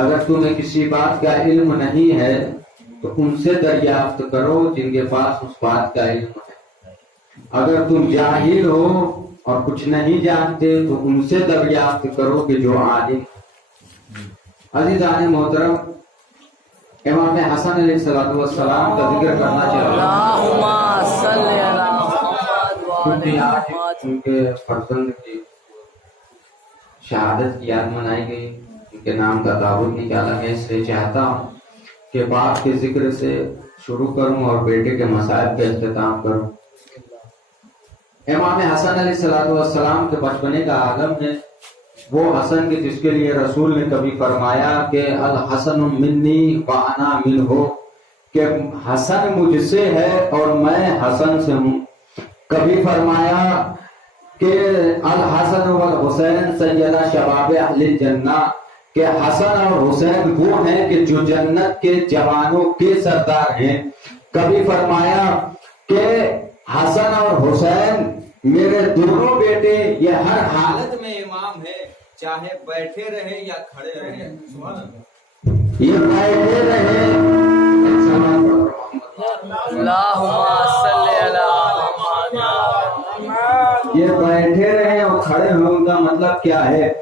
اگر تمہیں کسی بات کا علم نہیں ہے تو ان سے دریافت کرو جن کے پاس اس بات کا علم ہے۔ اگر تم جاہل ہو اور کچھ نہیں جانتے تو ان سے دریافت کرو کہ جو عالم۔ عزیزان محترم، امام حسن علیہ السلام کا ذکر کرنا چاہتا ہوں کیونکہ آج ان کے فرزند کی شہادت کی یاد منائی گئی، ان کے نام کا تابوت نکالا گیا، اس لیے چاہتا ہوں کہ باپ کے ذکر سے شروع کروں اور بیٹے کے مسائل کا اختتام کروں۔ امام حسن علیہ السلام کے بچپنے کا عالم ہے وہ حسن کے جس کے لیے رسول نے کبھی فرمایا کہ الحسن منی وانا منہ، کہ حسن مجھ سے ہے اور میں حسن سے ہوں۔ کبھی فرمایا کہ الحسن والحسین سیدہ شباب اہل الجنہ، کہ حسن اور حسین وہ ہیں کہ جو جنت کے جوانوں کے سردار ہیں۔ کبھی فرمایا کہ حسن اور حسین میرے دونوں بیٹے یہ ہر حالت میں امام ہے، چاہے بیٹھے رہے یا کھڑے رہے، یہ بیٹھے رہے یہ بیٹھے رہے اور کھڑے ہوئے، ان کا مطلب کیا ہے؟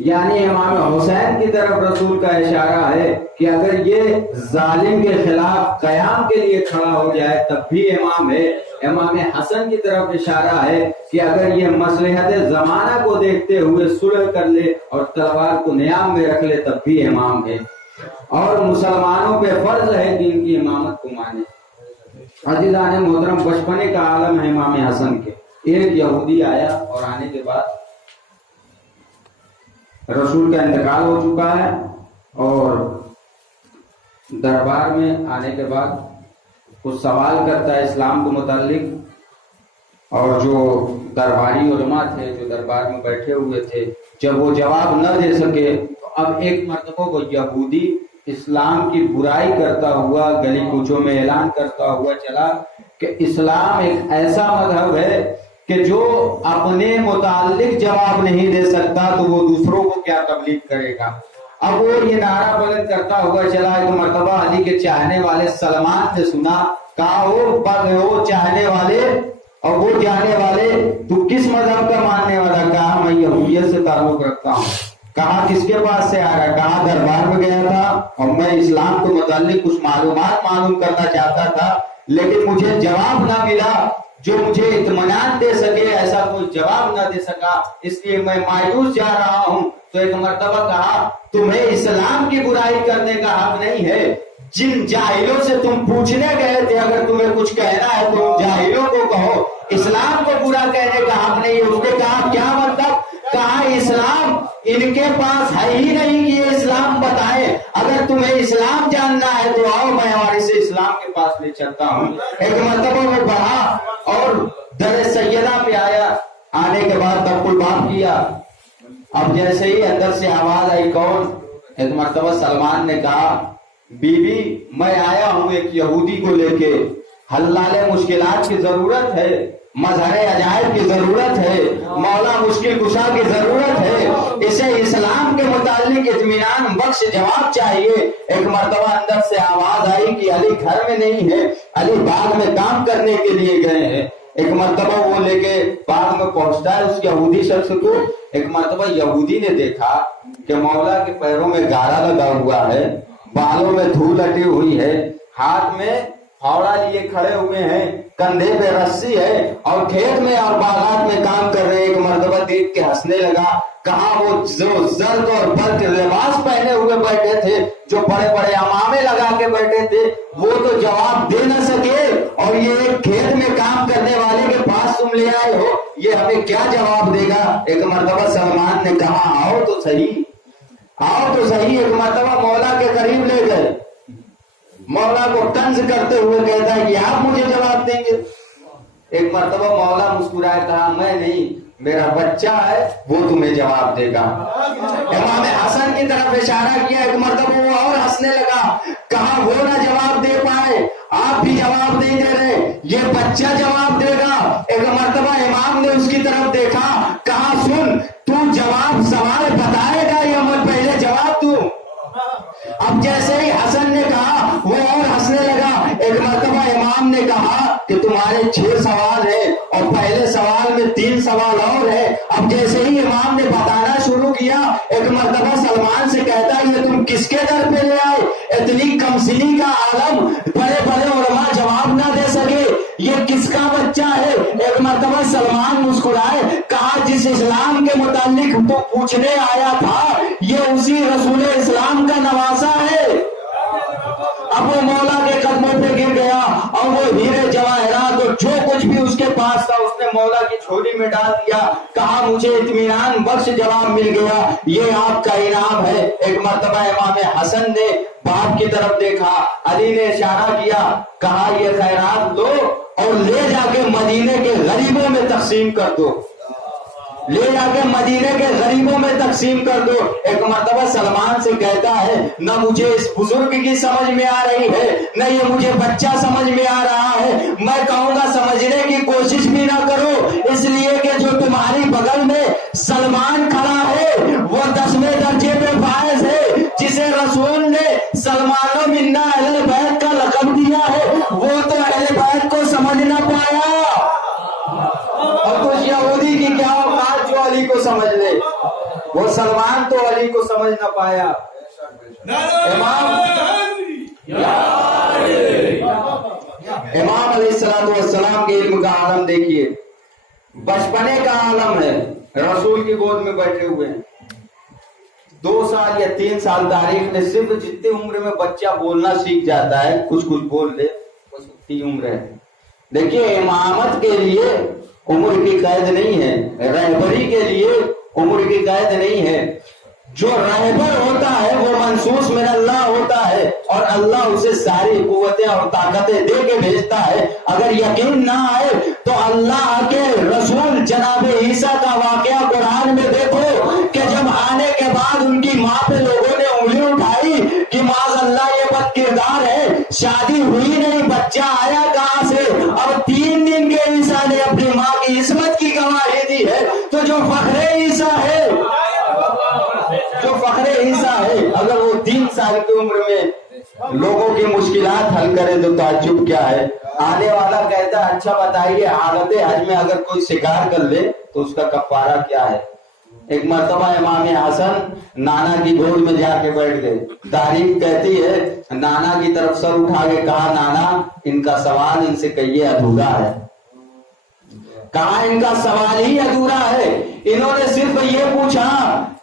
یعنی امام حسین کی طرف رسول کا اشارہ ہے کہ اگر یہ ظالم کے خلاف قیام کے لیے کھڑا ہو جائے تب بھی امام ہے۔ امام حسن کی طرف اشارہ ہے کہ اگر یہ مصلحت زمانہ کو دیکھتے ہوئے صلح کر لے اور تلوار کو نیام میں رکھ لے تب بھی امام ہے، اور مسلمانوں پہ فرض ہے کہ ان کی امامت کو مانے۔ عزیزان محترم، بچپنے کا عالم ہے امام حسن کے۔ ایک یہودی آیا اور آنے کے بعد رسول کا انتقال ہو چکا ہے، اور دربار میں آنے کے بعد کچھ سوال کرتا ہے اسلام کو متعلق، اور جو درباری علماء تھے جو دربار میں بیٹھے ہوئے تھے جب وہ جواب نہ دے سکے تو اب ایک مرتبہ وہ یہودی اسلام کی برائی کرتا ہوا گلی کوچوں میں اعلان کرتا ہوا چلا کہ اسلام ایک ایسا مذہب ہے کہ جو اپنے متعلق جواب نہیں دے سکتا تو وہ دوسروں کو کیا تبلیغ کرے گا۔ اب وہ یہ نعرہ بلند کرتا ہوا چلا، ایک مرتبہ علی کے چاہنے والے سلمان نے سنا، کہا وہ چاہنے والے اور وہ جانے والے تو کس مذہب کا ماننے والا؟ کہا میں یہودیت سے تعلق رکھتا ہوں۔ کہا کس کے پاس سے آ رہا؟ کہا دربار میں گیا تھا اور میں اسلام کے متعلق کچھ معلومات معلوم کرنا چاہتا تھا، لیکن مجھے جواب نہ ملا جو مجھے اطمینان دے سکے، ایسا کوئی جواب نہ دے سکا، اس لیے میں مایوس جا رہا ہوں۔ تو ایک مرتبہ کہا تمہیں اسلام کی برائی کرنے کا حق نہیں ہے، جن جاہلوں سے تم پوچھنے گئے تھے اگر تمہیں کچھ کہنا ہے تو ان جاہلوں کو کہو، اسلام کو برا کہنے کا حق نہیں ہے۔ اس نے کہا کیا مطلب؟ کہا اسلام ان کے پاس ہے ہی نہیں کہ یہ اسلام بتائے، اگر تمہیں اسلام جاننا ہے تو آؤ میں ہمارے سے اسلام کے پاس لے چلتا ہوں۔ ایک مرتبہ وہ بڑھا اور در سیدہ پہ آیا، آنے کے بعد تب الباب کیا، اب جیسے ہی اندر سے آواز آئی کون؟ ایک مرتبہ سلمان نے کہا بی بی میں آیا ہوں ایک یہودی کو لے کے، حلال مشکلات کی ضرورت ہے، مظہر عجائب کی ضرورت ہے، مولا مشکل کشا کی ضرورت ہے، اسے اسلام کے متعلق اطمینان بخش جواب چاہیے۔ ایک مرتبہ اندر سے آواز آئی کہ علی گھر میں نہیں ہے، علی باغ میں کام کرنے کے لیے گئے ہیں۔ ایک مرتبہ وہ لے کے باغ میں پہنچتا ہے اس یہودی شخص کو۔ ایک مرتبہ یہودی نے دیکھا کہ مولا کے پیروں میں گارا لگا ہوا ہے، بالوں میں دھول لٹی ہوئی ہے، ہاتھ میں پھاوڑا لیے کھڑے ہوئے ہیں، کندھے پہ رسی ہے اور کھیت میں اور باغات میں کام کر رہے۔ ایک مرتبہ دیکھ کے ہنسنے لگا، کہا وہ جو زرد اور برق لباس پہنے ہوئے بیٹھے تھے، جو بڑے بڑے امامے لگا کے بیٹھے تھے، وہ تو جواب دے نہ سکے، اور یہ ایک کھیت میں کام کرنے والے کے پاس تم لے آئے ہو، یہ ہمیں کیا جواب دے گا؟ ایک مرتبہ سلمان نے کہا آؤ تو صحیح، آؤ تو صحیح۔ ایک مرتبہ مولا کے قریب لے گئے، مولا کو طنز کرتے ہوئے کہتا ہے کہ آپ مجھے جواب دیں گے؟ ایک مرتبہ مولا مسکرائے، کہا میں نہیں، میرا بچہ ہے وہ تمہیں جواب دے گا۔ امام حسن کی طرف اشارہ کیا، ایک مرتبہ وہ اور ہنسنے لگا، کہا وہ نہ جواب دے پائے، آپ بھی جواب نہیں دے رہے، یہ بچہ جواب دے گا۔ ایک مرتبہ امام نے اس کی طرف دیکھا، کہا سن تو جواب سوال بتائے گا یا میں پہلے جواب دوں؟ اب جیسے ہی حسن نے کہا وہ اور ہنسنے لگا۔ ایک مرتبہ امام نے کہا کہ تمہارے 6 سوال ہیں اور پہلے سوال میں 3 سوال اور ہے۔ اب جیسے ہی امام نے بتانا شروع کیا، ایک مرتبہ سلمان سے کہتا ہے یہ تم کس کے در پہ لے آئے؟ اتنی کمسنی کا عالم، بڑے بڑے علماء جواب نہ دے سکے، یہ کس کا بچہ ہے؟ ایک مرتبہ سلمان مسکرائے، کہا جس اسلام کے متعلق تو پوچھنے آیا تھا یہ اسی رسول اسلام کا نواسا ہے۔ اب وہ مولا کے قدموں پہ گر گیا اور وہ ہیرے جواہرات اور جو کچھ بھی اس کے پاس تھا اس نے مولا کی جھولی میں ڈال دیا۔ کہا مجھے اطمینان بخش جواب مل گیا، یہ آپ کا انعام ہے۔ ایک مرتبہ امام حسن نے باپ کی طرف دیکھا، علی نے اشارہ کیا، کہا یہ خیرات دو اور لے جا کے مدینے کے غریبوں میں تقسیم کر دو، لے جا کے مدینے کے غریبوں میں تقسیم کر دو۔ ایک مرتبہ سلمان سے کہتا ہے نہ مجھے اس بزرگ کی سمجھ میں آ رہی ہے نہ یہ مجھے بچہ سمجھ میں آ رہا ہے، میں کہوں گا سمجھنے کی کوشش بھی نہ کرو، اس لیے کہ جو تمہاری بغل میں سلمان کھڑا ہے وہ 10ویں درجے پہ فائز ہے، جسے رسول نے سلمان و منا اہل بیت کا لقب دیا ہے، وہ تو اہل بیت کو سمجھ نہ پایا۔ اور تو یہودی کی کیا اوقات جو علی کو سمجھ لے، وہ سلمان تو علی کو سمجھ نہ پایا۔ امام علیہ السلام کے علم کا عالم دیکھیے، بچپنے کا عالم ہے، رسول کی گود میں بیٹھے ہوئے ہیں، 2 سال یا 3 سال تاریخ میں صرف جتنی عمر میں بچہ بولنا سیکھ جاتا ہے، کچھ بول لے، بس اتنی عمر ہے۔ دیکھیے امامت کے لیے عمر کی قید نہیں ہے، رہبری کے لیے عمر کی قید نہیں ہے۔ جو رہبر ہوتا ہے وہ منصوص من اللہ ہوتا ہے اور اللہ اسے ساری قوتیں اور طاقتیں دے کے بھیجتا ہے۔ اگر یقین نہ آئے تو اللہ کے رسول جناب عیسیٰ کا واقعہ قرآن میں دیکھو کہ جب آنے کے بعد ان کی ماں پہ لوگوں نے انگلی اٹھائی کہ معاذ اللہ یہ بد کردار ہے، شادی ہوئی نہیں، بچہ آیا کہاں سے؟ اب 3 دن کے عیسیٰ نے اپنی ماں کی عصمت کی گواہی دی ہے، تو جو فخر عیسیٰ ہے، جو فخر عیسیٰ ہے، اگر وہ 3 سال کی عمر میں لوگوں کی مشکلات حل کرے تو تعجب کیا ہے؟ آنے والا کہتا ہے اچھا بتائیے حالت حج میں اگر کوئی شکار کر لے تو اس کا کفارہ کیا ہے؟ ایک مرتبہ امام حسن نانا کی گود میں جا کے بیٹھ گئے، تاریخ کہتی ہے نانا کی طرف سر اٹھا کے کہا نانا ان کا سوال ان سے کہیے ادھورا ہے۔ کہا ان کا سوال ہی ادھورا ہے، انہوں نے صرف یہ پوچھا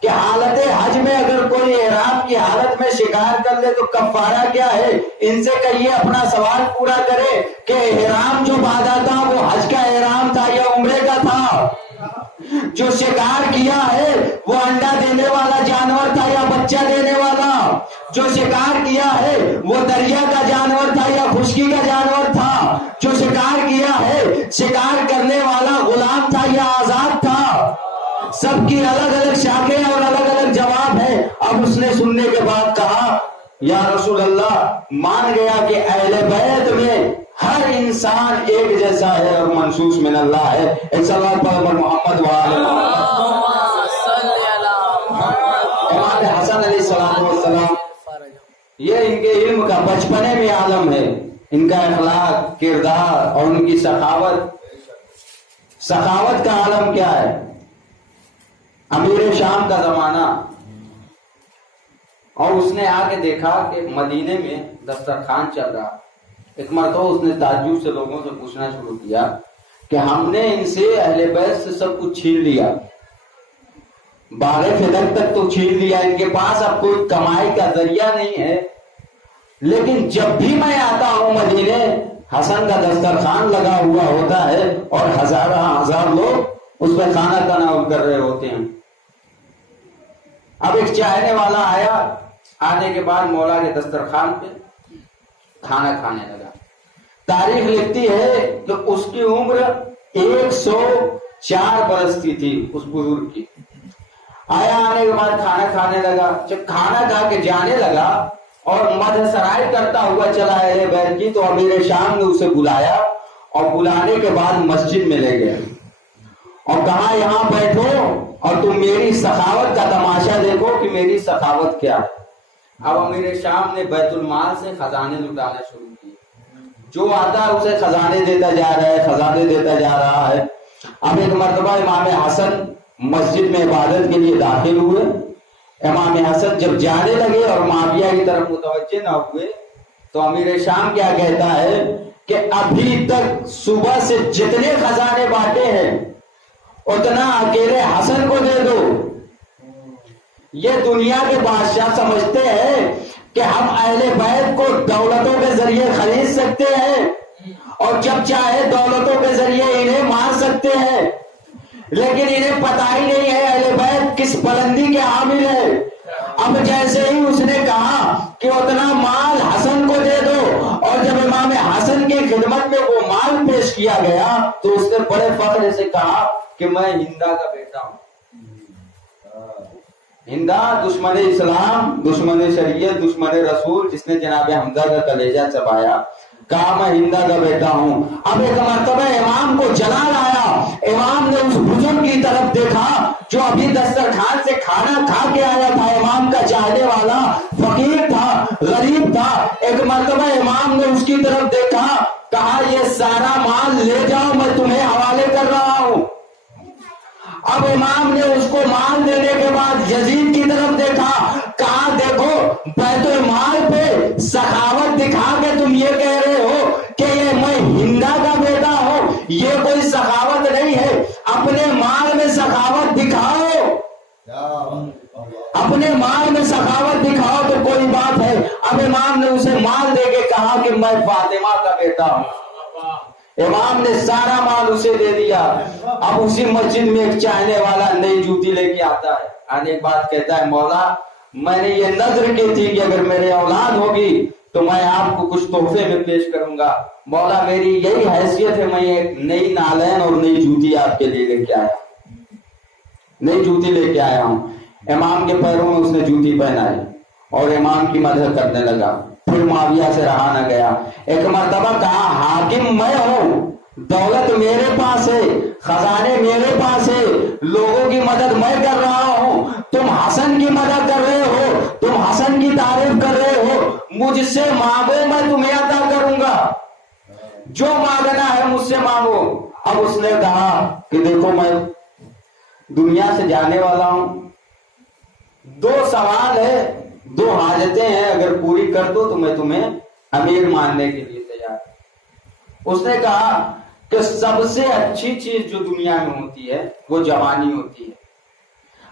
کہ حالت حج میں اگر کوئی احرام کی حالت میں شکار کر لے تو کفارہ کیا ہے؟ ان سے کہیے اپنا سوال پورا کرے کہ احرام جو باندھا تھا وہ حج کا احرام تھا یا عمرے کا تھا؟ جو شکار کیا ہے وہ انڈا دینے والا جانور تھا یا بچہ دینے والا؟ جو شکار کیا ہے وہ دریا کا جانور تھا یا خشکی کا جانور تھا؟ جو شکار کیا ہے شکار کرنے والا غلام تھا یا آزاد تھا؟ سب کی الگ الگ شاخیں اور الگ الگ جواب ہے۔ اب اس نے سننے کے بعد کہا یا رسول اللہ مان گیا کہ اہل بیت میں ہر انسان ایک جیسا ہے اور منصوص من اللہ ہے۔ ایک سوال پر محمد امام حسن علیہ السلام، یہ ان کے علم کا بچپنے میں عالم ہے، ان کا اخلاق، کردار اور ان کی سخاوت کا عالم کیا ہے؟ امیر شام کا زمانہ، اور اس نے آ کے دیکھا کہ مدینے میں دسترخوان چل رہا۔ ایک مرتبہ اس نے تعجب سے لوگوں سے پوچھنا شروع کیا کہ ہم نے ان سے اہل بیت سے سب کچھ چھین لیا، باغ فدق تک تو چھین لیا، ان کے پاس اب کوئی کمائی کا ذریعہ نہیں ہے، لیکن جب بھی میں آتا ہوں مدینے حسن کا دسترخوان لگا ہوا ہوتا ہے اور ہزار لوگ اس پہ کھانا تناول کر رہے ہوتے ہیں۔ اب ایک چاہنے والا آیا، آنے کے بعد مولا کے دسترخوان پہ کھانا کھانے لگا۔ تاریخ لکھتی ہے کہ اس کی عمر 104 برس کی تھی اس بزرگ کی۔ آیا، آنے کے بعد کھانا کھانے لگا، جب کھانا کھا کے جانے لگا اور مدح سرائی کرتا ہوا چلا اہل بیت کی، تو امیر شام نے اسے بلایا اور بلانے کے بعد مسجد میں لے گئے اور کہا یہاں بیٹھو اور تم میری سخاوت کا تماشا دیکھو کہ میری سخاوت کیا ہے۔ اب امیر شام نے بیت المال سے خزانے لٹانا شروع کیے، جو آتا ہے اسے خزانے دیتا جا رہا ہے، خزانے دیتا جا رہا ہے۔ اب ایک مرتبہ امام حسن مسجد میں عبادت کے لیے داخل ہوئے، امام حسن جب جانے لگے اور معاویہ کی طرف متوجہ نہ ہوئے تو امیر شام کیا کہتا ہے کہ ابھی تک صبح سے جتنے خزانے بانٹے ہیں اتنا اکیلے حسن کو دے دو۔ یہ دنیا کے بادشاہ سمجھتے ہیں کہ ہم اہل بیت کو دولتوں کے ذریعے خرید سکتے ہیں اور جب چاہے دولتوں کے ذریعے انہیں مار سکتے ہیں، لیکن انہیں پتہ ہی نہیں ہے اہل بیت کس بلندی کے حامل ہے۔ اب جیسے ہی اس نے کہا کہ اتنا مال حسن کو دے دو، اور جب امام حسن کی خدمت میں وہ مال پیش کیا گیا تو اس نے بڑے فخر سے کہا کہ میں ہندا کا بیٹا ہوں۔ ہندا دشمن اسلام، دشمن شریعت، دشمن رسول، جس نے جناب حمزہ کا کلیجہ چبایا، کہا میں ہندا کا بیٹا ہوں۔ اب ایک مرتبہ امام کو جلال آیا، امام نے اس بزرگ کی طرف دیکھا جو ابھی دسترخوان سے کھانا کھا کے آیا تھا، امام کا چاہنے والا، فقیر تھا، غریب تھا۔ ایک مرتبہ امام نے اس کی طرف دیکھا، کہا یہ سارا مال لے جاؤ، میں تمہیں حوالے کر رہا ہوں۔ اب امام نے اس کو مال دینے کے بعد یزید کی طرف دیکھا، کہا دیکھو بیت المال پہ سخاوت دکھا کے تم یہ کہہ رہے ہو کہ یہ میں ہندا کا بیٹا ہوں، یہ کوئی سخاوت نہیں ہے، اپنے مال میں سخاوت دکھاؤ، اپنے مال میں سخاوت دکھاؤ تو کوئی بات ہے۔ اب امام نے اسے مال دے کے کہا کہ میں فاطمہ کا بیٹا ہوں۔ امام نے سارا مال اسے دے دیا۔ اب اسی مسجد میں ایک چاہنے والا نئی جوتی لے کے آتا ہے، آنے ایک بات کہتا ہے مولا میں نے یہ نظر کی تھی کہ اگر میرے اولاد ہوگی تو میں آپ کو کچھ تحفے میں پیش کروں گا، مولا میری یہی حیثیت ہے، میں ایک نئی نالین اور نئی جوتی آپ کے لیے لے کے آیا، نئی جوتی لے کے آیا ہوں۔ امام کے پیروں میں اس نے جوتی پہنائی اور امام کی مدح کرنے لگا۔ پھر معاویہ سے رہا نہ گیا، ایک مرتبہ کہا حاکم میں ہوں، دولت میرے پاس ہے، خزانے میرے پاس ہے، لوگوں کی مدد میں کر رہا ہوں، تم حسن کی مدد کر رہے ہو، تم حسن کی تعریف کر رہے ہو، مجھ سے مانگو میں تمہیں عطا کروں گا، جو مانگنا ہے مجھ سے مانگو۔ اب اس نے کہا کہ دیکھو میں دنیا سے جانے والا ہوں، دو سوال ہے، دو حاجتیں ہیں، اگر پوری کر دو تو میں تمہیں امیر ماننے کے لیے تیار ہوں۔ اس نے کہا کہ سب سے اچھی چیز جو دنیا میں ہوتی ہے وہ جوانی ہوتی ہے،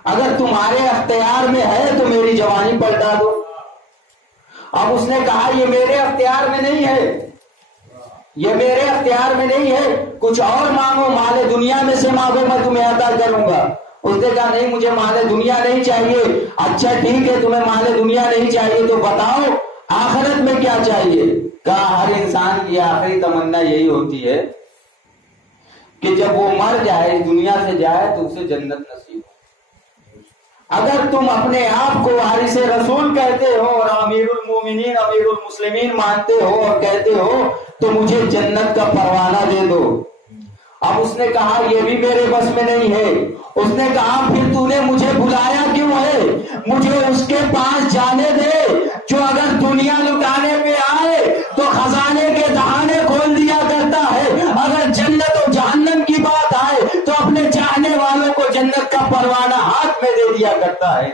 اگر تمہارے اختیار میں ہے تو میری جوانی پلٹا دو۔ اب اس نے کہا یہ میرے اختیار میں نہیں ہے، یہ میرے اختیار میں نہیں ہے، کچھ اور مانگو، مال دنیا میں سے مانگو، میں تمہیں عطا کروں گا۔ اس نے کہا نہیں مجھے مال دنیا نہیں چاہیے۔ اچھا ٹھیک ہے تمہیں مال دنیا نہیں چاہیے تو بتاؤ آخرت میں کیا چاہیے؟ کہا ہر انسان کی آخری تمنا یہی ہوتی ہے کہ جب وہ مر جائے، دنیا سے جائے تو اسے جنت نصیب ہو۔ اگر تم اپنے آپ کو وارث رسول کہتے ہو اور امیر المومنین امیر المسلمین مانتے ہو اور کہتے ہو تو مجھے جنت کا پروانہ دے دو۔ اب اس نے کہا یہ بھی میرے بس میں نہیں ہے۔ اس نے کہا پھر تو نے مجھے بلایا کیوں ہے؟ مجھے اس کے پاس جانے دے جو اگر دنیا لٹانے پہ آئے تو خزانے کے دہانے کھول دیا کرتا ہے، اگر جنت و جہنم کی بات آئے تو اپنے چاہنے والوں کو جنت کا پروانہ ہاتھ میں دے دیا کرتا ہے۔